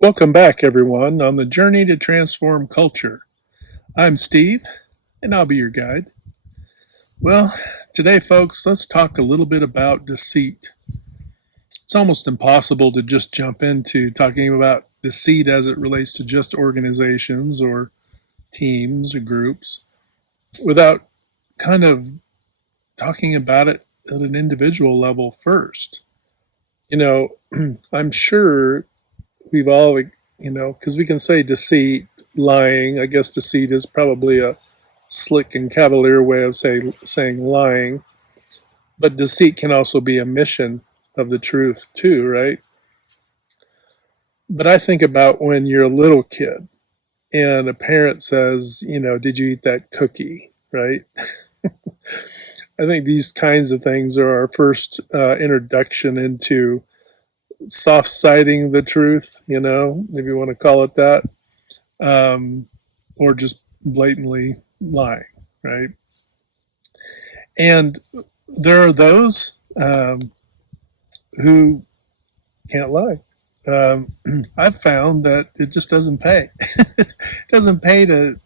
Welcome back, everyone, on the journey to transform culture. I'm Steve, and I'll be your guide. Well, today, folks, let's talk a little bit about deceit. It's almost impossible to just jump into talking about deceit as it relates to just organizations or teams or groups without kind of talking about it at an individual level first. You know, I'm sure we've all, because we can say deceit, lying. I guess deceit is probably a slick and cavalier way of saying lying, but deceit can also be a mission of the truth too, right? But I think about when you're a little kid and a parent says, did you eat that cookie, right? I think these kinds of things are our first introduction into soft siding the truth, if you want to call it that, or just blatantly lying, right? And there are those who can't lie. I've found that it just doesn't pay. It doesn't pay to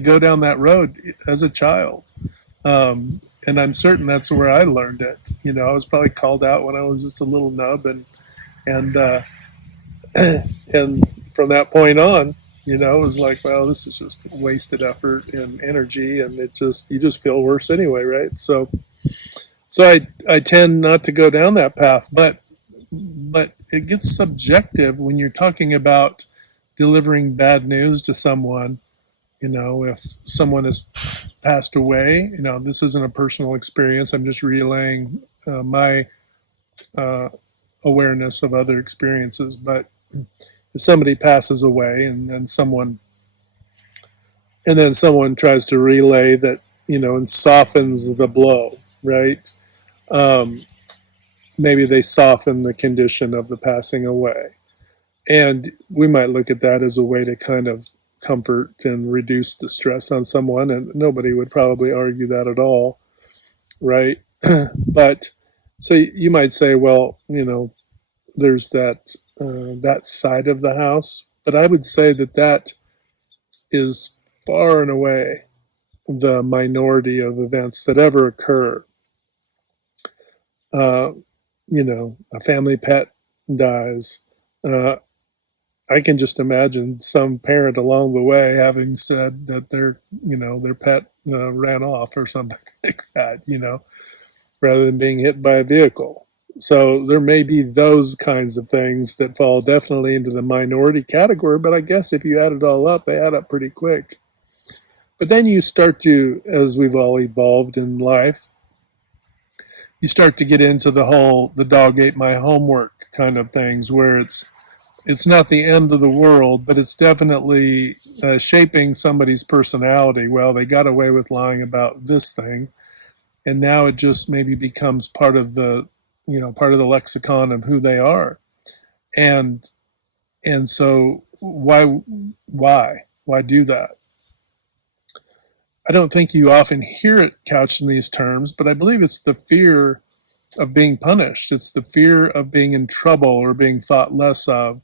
go down that road as a child. And I'm certain that's where I learned it. I was probably called out when I was just a little nub, and and from that point on, it was like, well, this is just wasted effort and energy, and you just feel worse anyway, right? So I tend not to go down that path, but it gets subjective when you're talking about delivering bad news to someone. If someone has passed away, this isn't a personal experience. I'm just relaying my uh, awareness of other experiences. But if somebody passes away and then someone tries to relay that, and softens the blow, right? Um, Maybe they soften the condition of the passing away. And we might look at that as a way to kind of comfort and reduce the stress on someone. And nobody would probably argue that at all, right? But so you might say, well, there's that side of the house. But I would say that is far and away the minority of events that ever occur. Uh, a family pet dies. Uh, I can just imagine some parent along the way having said that their pet ran off or something like that, rather than being hit by a vehicle. So there may be those kinds of things that fall definitely into the minority category, but I guess if you add it all up, they add up pretty quick. But then you start to, as we've all evolved in life, you start to get into the dog ate my homework kind of things where it's not the end of the world, but it's definitely shaping somebody's personality. Well, they got away with lying about this thing, and now it just maybe becomes part of the lexicon of who they are. And and so why do that? I don't think you often hear it couched in these terms, but I believe it's the fear of being punished. It's the fear of being in trouble or being thought less of.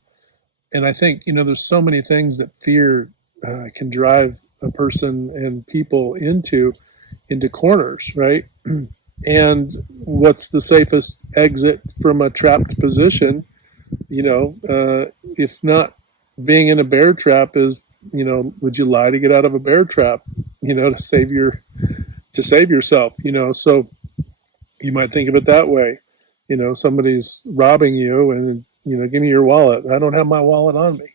And I think, there's so many things that fear can drive a person and people into corners, right? And what's the safest exit from a trapped position? If not being in a bear trap is, would you lie to get out of a bear trap? To save yourself. So you might think of it that way. Somebody's robbing you, and give me your wallet. I don't have my wallet on me.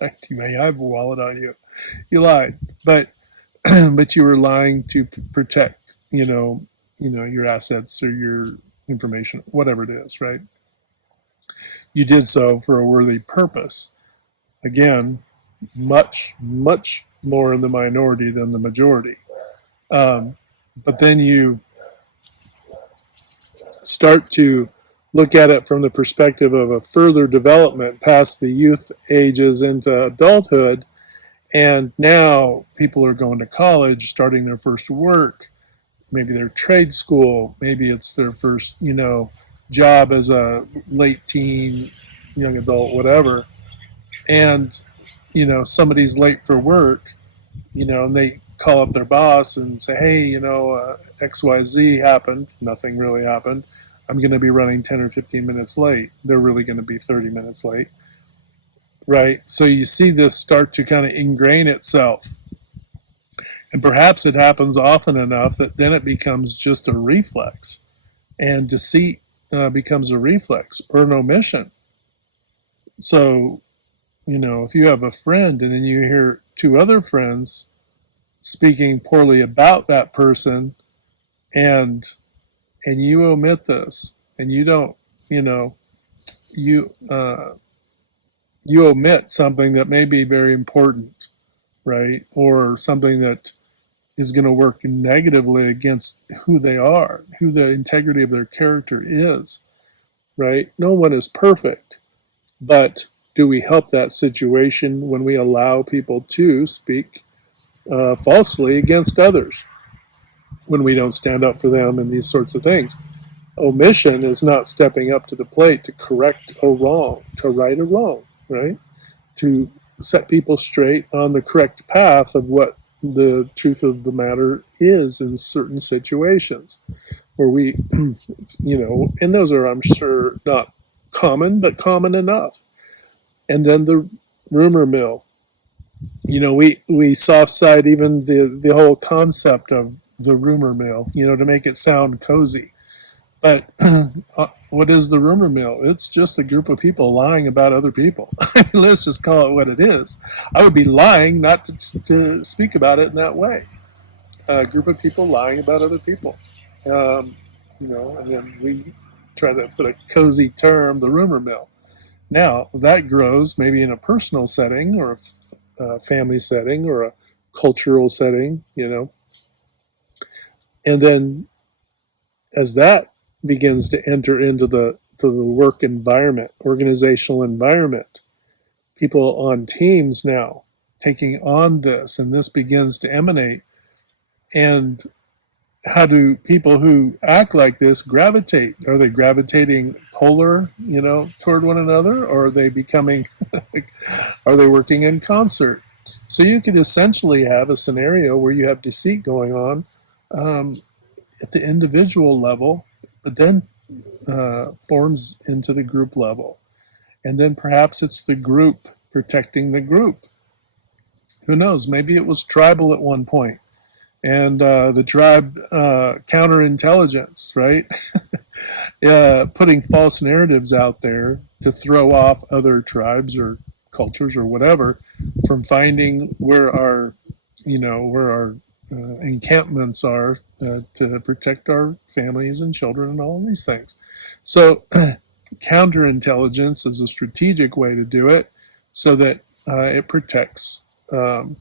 Right? You may have a wallet on you. You lied, but but you were lying to protect, your assets or your information, whatever it is, right? You did so for a worthy purpose. Again, much, much more in the minority than the majority. But then you start to look at it from the perspective of a further development past the youth ages into adulthood. And now people are going to college, starting their first work, maybe their trade school, maybe it's their first, job as a late teen, young adult, whatever. and somebody's late for work, and they call up their boss and say, hey, XYZ happened. Nothing really happened. I'm going to be running 10 or 15 minutes late. They're really going to be 30 minutes late, right? So you see this start to kind of ingrain itself. And perhaps it happens often enough that then it becomes just a reflex, and deceit becomes a reflex or an omission. So, if you have a friend and then you hear two other friends speaking poorly about that person, and you omit this, and you don't, you know, you you omit something that may be very important, right? Or something that is going to work negatively against who they are, who the integrity of their character is, right? No one is perfect, but do we help that situation when we allow people to speak falsely against others, when we don't stand up for them and these sorts of things? Omission is not stepping up to the plate to correct a wrong, to right a wrong, right? To set people straight on the correct path of what the truth of the matter is in certain situations where we, and those are, I'm sure, not common, but common enough. And then the rumor mill. We soft side even the whole concept of the rumor mill, to make it sound cozy. But what is the rumor mill? It's just a group of people lying about other people. Let's just call it what it is. I would be lying not to speak about it in that way. A group of people lying about other people. Um, and then we try to put a cozy term, the rumor mill. Now, that grows maybe in a personal setting or a family setting or a cultural setting, and then as that begins to enter into the work environment, organizational environment, people on teams now taking on this, and this begins to emanate. And how do people who act like this gravitate? Are they gravitating polar, toward one another, or are they becoming, are they working in concert? So you could essentially have a scenario where you have deceit going on at the individual level, but then forms into the group level. And then perhaps it's the group protecting the group. Who knows? Maybe it was tribal at one point, and the tribe counterintelligence, right? Putting false narratives out there to throw off other tribes or cultures or whatever from finding where our encampments are to protect our families and children and all these things. So counterintelligence is a strategic way to do it, so that it protects um,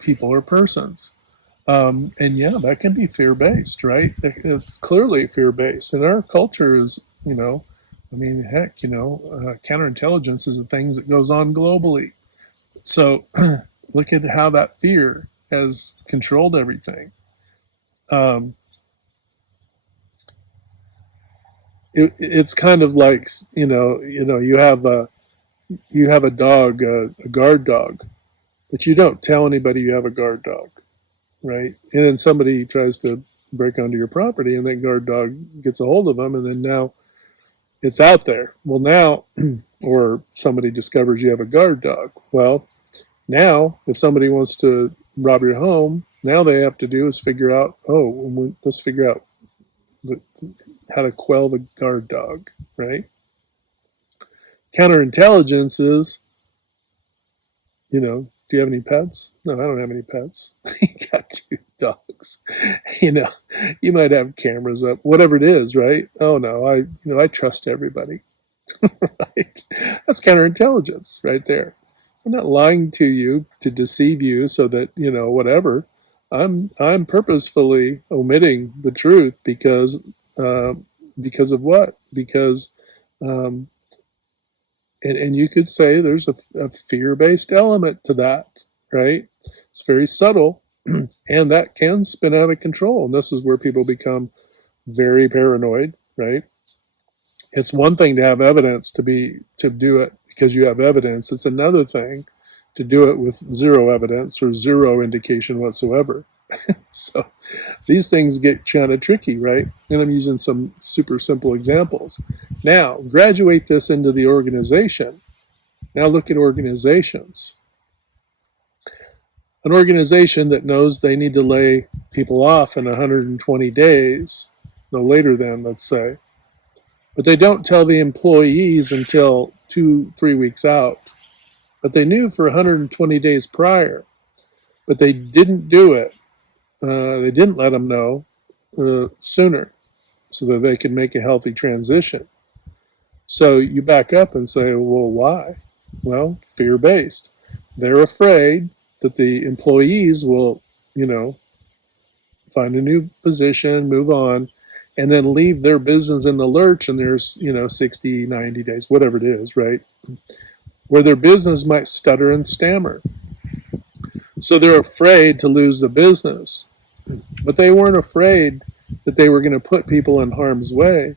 people or persons. And yeah, that can be fear based, right? It's clearly fear based, and our culture is, I mean, heck, counterintelligence is the things that goes on globally. So look at how that fear has controlled everything. Um, it's kind of like, you have a dog, a guard dog, but you don't tell anybody you have a guard dog, right? And then somebody tries to break onto your property, and that guard dog gets a hold of them, and then now it's out there. Well, now, or somebody discovers you have a guard dog. Well, now, if somebody wants to rob your home, now they have to do is figure out, let's figure out the, how to quell the guard dog, right? Counterintelligence is, do you have any pets? No, I don't have any pets. You got two dogs. You might have cameras up, whatever it is, right? Oh no, I trust everybody. Right? That's counterintelligence right there. I'm not lying to you to deceive you so that, whatever. I'm purposefully omitting the truth uh, because of what? Because um, and you could say there's a fear-based element to that, right? It's very subtle, and that can spin out of control. And this is where people become very paranoid, right? It's one thing to have evidence to do it because you have evidence. It's another thing to do it with zero evidence or zero indication whatsoever. So these things get kind of tricky, right? And I'm using some super simple examples. Now, graduate this into the organization. Now look at organizations. An organization that knows they need to lay people off in 120 days, no later than, let's say, but they don't tell the employees until 2, 3 weeks out. But they knew for 120 days prior, but they didn't do it. They didn't let them know sooner so that they could make a healthy transition. So you back up and say, well, why? Well, fear-based. They're afraid that the employees will, you know, find a new position, move on, and then leave their business in the lurch, and there's 60, 90 days, whatever it is, right, where their business might stutter and stammer. So they're afraid to lose the business, but they weren't afraid that they were going to put people in harm's way,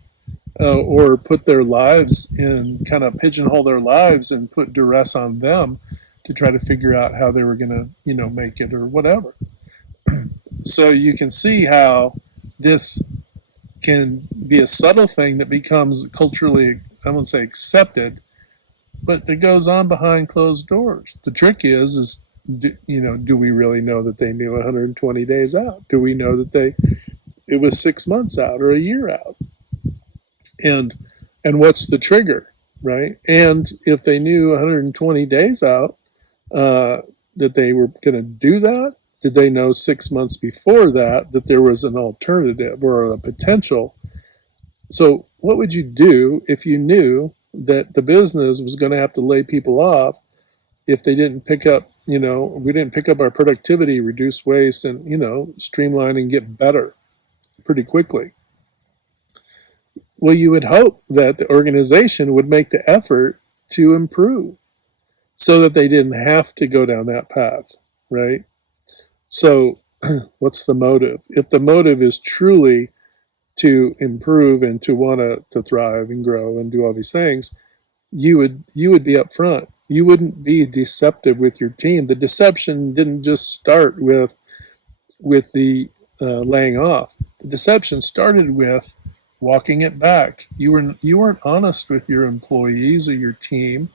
or put their lives in, kind of pigeonhole their lives and put duress on them to try to figure out how they were going to make it or whatever. So you can see how this can be a subtle thing that becomes culturally, I won't say accepted, but that goes on behind closed doors. The trick is do we really know that they knew 120 days out? Do we know that it was 6 months out or a year out? And what's the trigger, right? And if they knew 120 days out that they were going to do that, did they know 6 months before that there was an alternative or a potential? So what would you do if you knew that the business was going to have to lay people off if they didn't pick up, we didn't pick up our productivity, reduce waste, and, streamline and get better pretty quickly? Well, you would hope that the organization would make the effort to improve so that they didn't have to go down that path, right? So what's the motive? If the motive is truly to improve and to want to thrive and grow and do all these things, you would be upfront. You wouldn't be deceptive with your team. The deception didn't just start with the laying off. The deception started with walking it back. You weren't honest with your employees or your team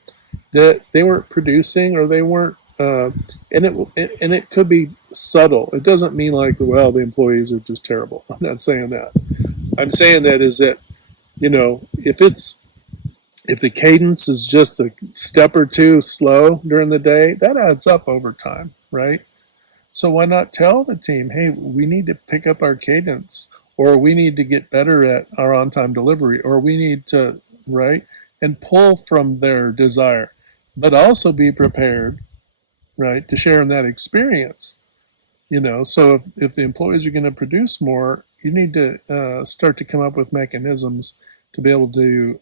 that they weren't producing or they weren't. And it could be subtle. It doesn't mean like, well, the employees are just terrible. I'm not saying that. I'm saying that is that, if the cadence is just a step or two slow during the day, that adds up over time, right? So why not tell the team, hey, we need to pick up our cadence, or we need to get better at our on-time delivery, or we need to, right? And pull from their desire, but also be prepared, right, to share in that experience. So if the employees are going to produce more, you need to start to come up with mechanisms to be able to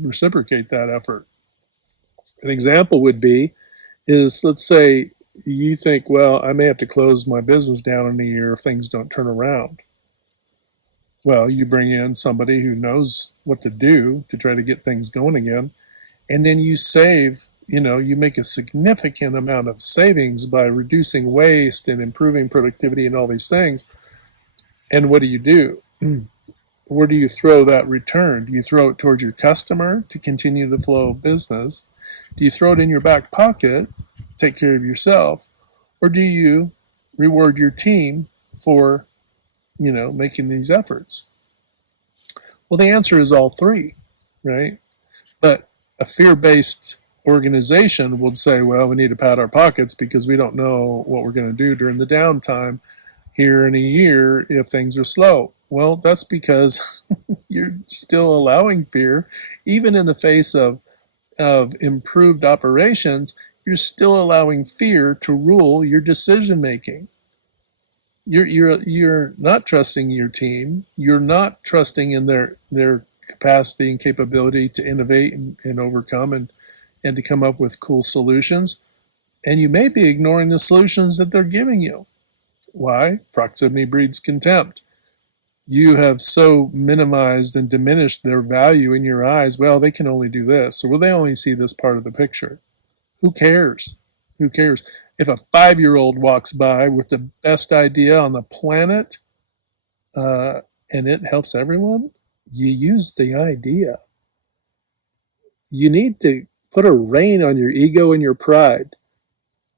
reciprocate that effort. An example would be let's say you think, well, I may have to close my business down in a year if things don't turn around. Well, you bring in somebody who knows what to do to try to get things going again, and then you save, you make a significant amount of savings by reducing waste and improving productivity and all these things. And what do? Where do you throw that return? Do you throw it towards your customer to continue the flow of business? Do you throw it in your back pocket, take care of yourself? Or do you reward your team for, making these efforts? Well, the answer is all three, right? But a fear-based organization would say, well, we need to pad our pockets because we don't know what we're going to do during the downtime here in a year if things are slow. Well, that's because you're still allowing fear. Even in the face of improved operations, you're still allowing fear to rule your decision making. You're not trusting your team. You're not trusting in their capacity and capability to innovate and overcome and to come up with cool solutions. And you may be ignoring the solutions that they're giving you. Why? Proximity breeds contempt. You have so minimized and diminished their value in your eyes. Well, they can only do this, or will they only see this part of the picture? Who cares? Who cares? If a 5-year-old walks by with the best idea on the planet, uh, and it helps everyone, you use the idea. You need to put a rein on your ego and your pride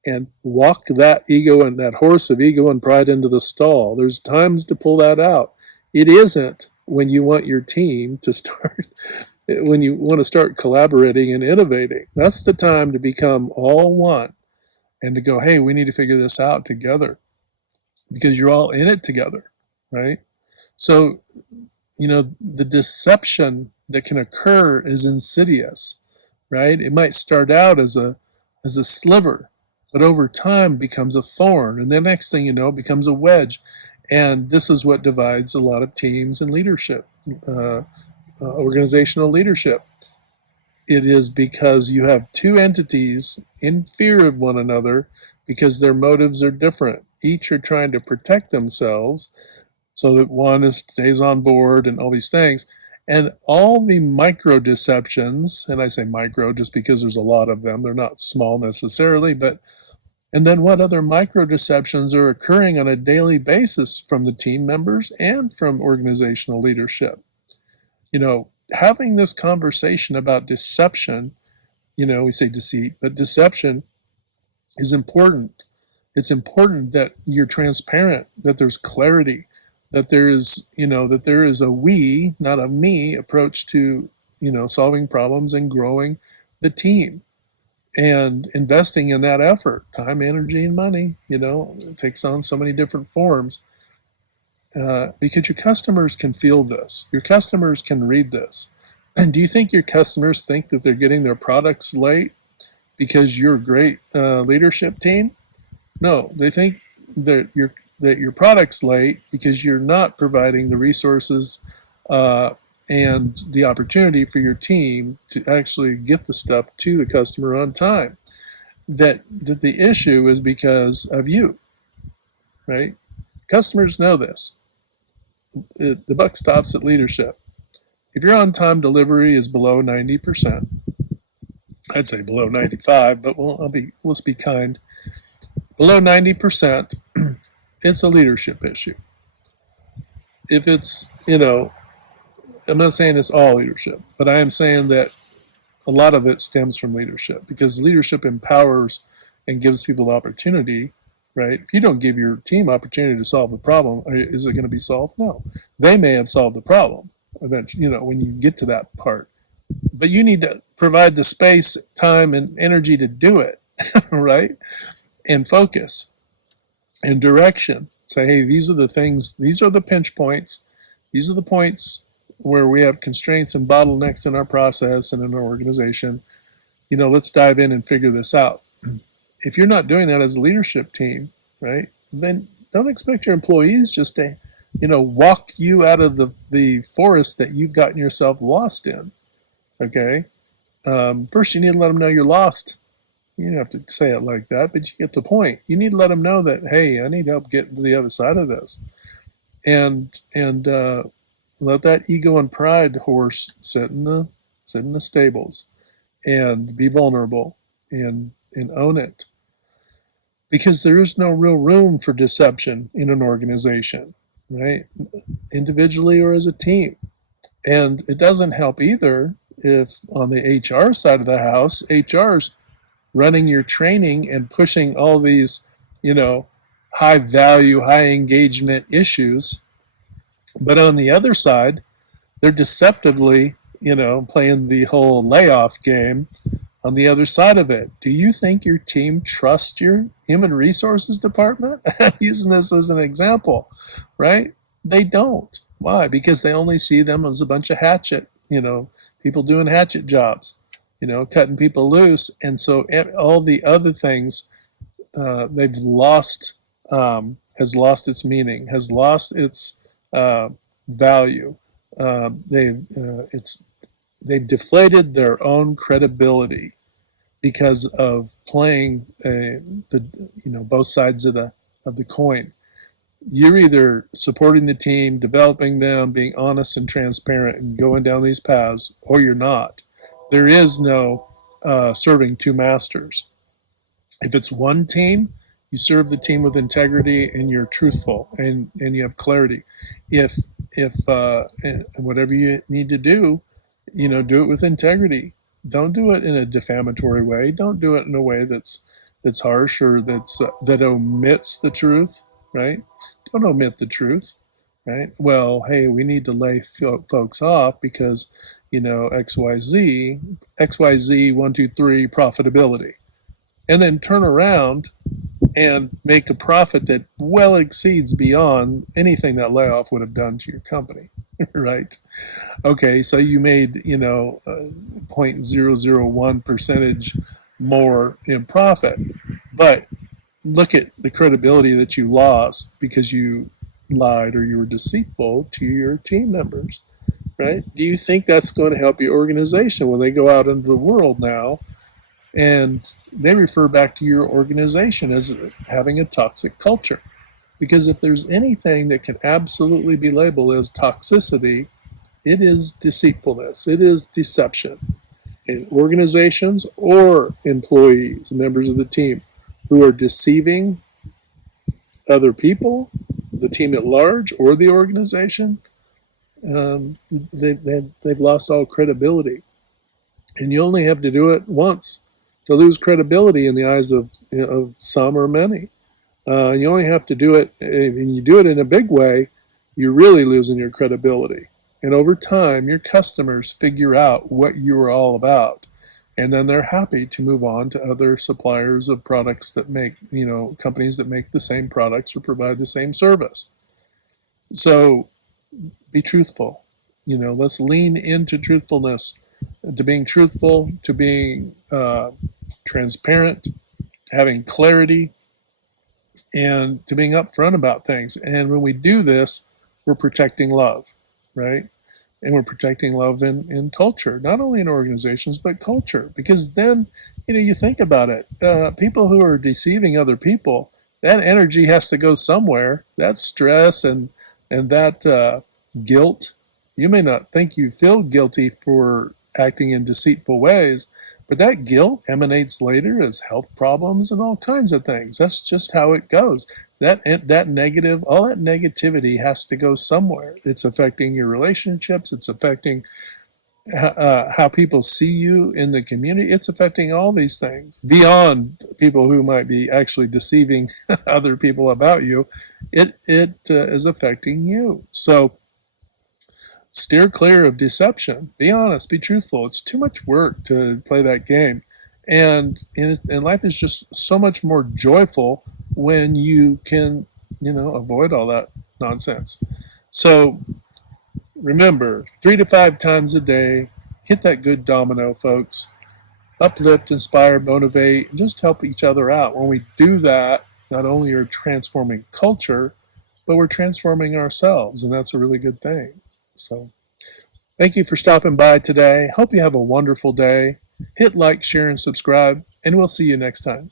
and walk that ego and that horse of ego and pride into the stall. There's times to pull that out. It isn't when you want your team to start, when you want to start collaborating and innovating. That's the time to become all one and to go, hey, we need to figure this out together because you're all in it together, right? So, the deception that can occur is insidious, right? It might start out as a sliver, but over time becomes a thorn, and the next thing you know, it becomes a wedge. And this is what divides a lot of teams and leadership, organizational leadership. It is because you have two entities in fear of one another because their motives are different. Each are trying to protect themselves so that one stays on board and all these things. And all the micro deceptions, and I say micro just because there's a lot of them, they're not small necessarily, but and then what other micro deceptions are occurring on a daily basis from the team members and from organizational leadership? Having this conversation about deception, we say deceit, but deception is important. It's important that you're transparent, that there's clarity, that there is a we, not a me approach to, solving problems and growing the team and investing in that effort, time, energy, and money. It takes on so many different forms because your customers can feel this. Your customers can read this. And do you think your customers think that they're getting their products late because you're a great leadership team? No, they think that your product's late because you're not providing the resources uh, and the opportunity for your team to actually get the stuff to the customer on time. That the issue is because of you, right? Customers know this. The buck stops at leadership. If your on-time delivery is below 90%, I'd say below 95, but let's be kind. Below 90%, it's a leadership issue. If it's, I'm not saying it's all leadership, but I am saying that a lot of it stems from leadership because leadership empowers and gives people the opportunity, right? If you don't give your team opportunity to solve the problem, is it going to be solved? No. They may have solved the problem eventually, when you get to that part. But you need to provide the space, time, and energy to do it, right? And focus and direction. Say, hey, these are the things, these are the pinch points, these are the points where we have constraints and bottlenecks in our process and in our organization. Let's dive in and figure this out. If you're not doing that as a leadership team, right, then don't expect your employees just to, walk you out of the forest that you've gotten yourself lost in. Okay. First, you need to let them know you're lost. You don't have to say it like that, but you get the point. You need to let them know that, hey, I need help getting to the other side of this, and let that ego and pride horse sit in the stables, and be vulnerable, and own it, because there is no real room for deception in an organization, right? Individually or as a team, and it doesn't help either if on the HR side of the house, HR's running your training and pushing all these, high value, high engagement issues. But on the other side, they're deceptively, playing the whole layoff game on the other side of it. Do you think your team trusts your human resources department? I'm using this as an example, right? They don't. Why? Because they only see them as a bunch of people doing hatchet jobs, cutting people loose. And so all the other things they've lost, has lost its meaning, has lost its value. They've deflated their own credibility because of playing both sides of the coin. you're either supporting the team, developing them, being honest and transparent, and going down these paths, or you're not. There is no serving two masters. If it's one team, you serve the team with integrity and you're truthful and you have clarity. If whatever you need to do, do it with integrity. Don't do it in a defamatory way. Don't do it in a way that's harsh or that omits the truth, right? Don't omit the truth, right? Well, hey, we need to lay folks off because XYZ 1 2 3 profitability, and then turn around and make a profit that well exceeds beyond anything that layoff would have done to your company, right? Okay, so you made 0.001 percentage more in profit, but look at the credibility that you lost because you lied or you were deceitful to your team members, right? Do you think that's going to help your organization when they go out into the world now and they refer back to your organization as having a toxic culture? Because if there's anything that can absolutely be labeled as toxicity, it is deceitfulness, it is deception in organizations or employees, members of the team who are deceiving other people, the team at large, or the organization. They've lost all credibility. And you only have to do it once to lose credibility in the eyes of some or many. You only have to do it, and you do it in a big way, you're really losing your credibility. And over time, your customers figure out what you are all about. And then they're happy to move on to other suppliers of products that make, companies that make the same products or provide the same service. So be truthful. Let's lean into truthfulness, to being truthful, to being transparent, to having clarity, and to being upfront about things. And when we do this, we're protecting love, right? And we're protecting love in culture, not only in organizations, but culture. Because then, you think about it, people who are deceiving other people, that energy has to go somewhere. That stress and that guilt. You may not think you feel guilty for acting in deceitful ways, but that guilt emanates later as health problems and all kinds of things. That's just how it goes. That negative, all that negativity has to go somewhere. It's affecting your relationships. It's affecting how people see you in the community. It's affecting all these things beyond people who might be actually deceiving other people about you. It is affecting you. So steer clear of deception. Be honest. Be truthful. It's too much work to play that game. And life is just so much more joyful when you can, avoid all that nonsense. So remember, 3 to 5 times a day, hit that good domino, folks. Uplift, inspire, motivate, and just help each other out. When we do that, not only are we transforming culture, but we're transforming ourselves, and that's a really good thing. So thank you for stopping by today. Hope you have a wonderful day. Hit like, share, and subscribe, and we'll see you next time.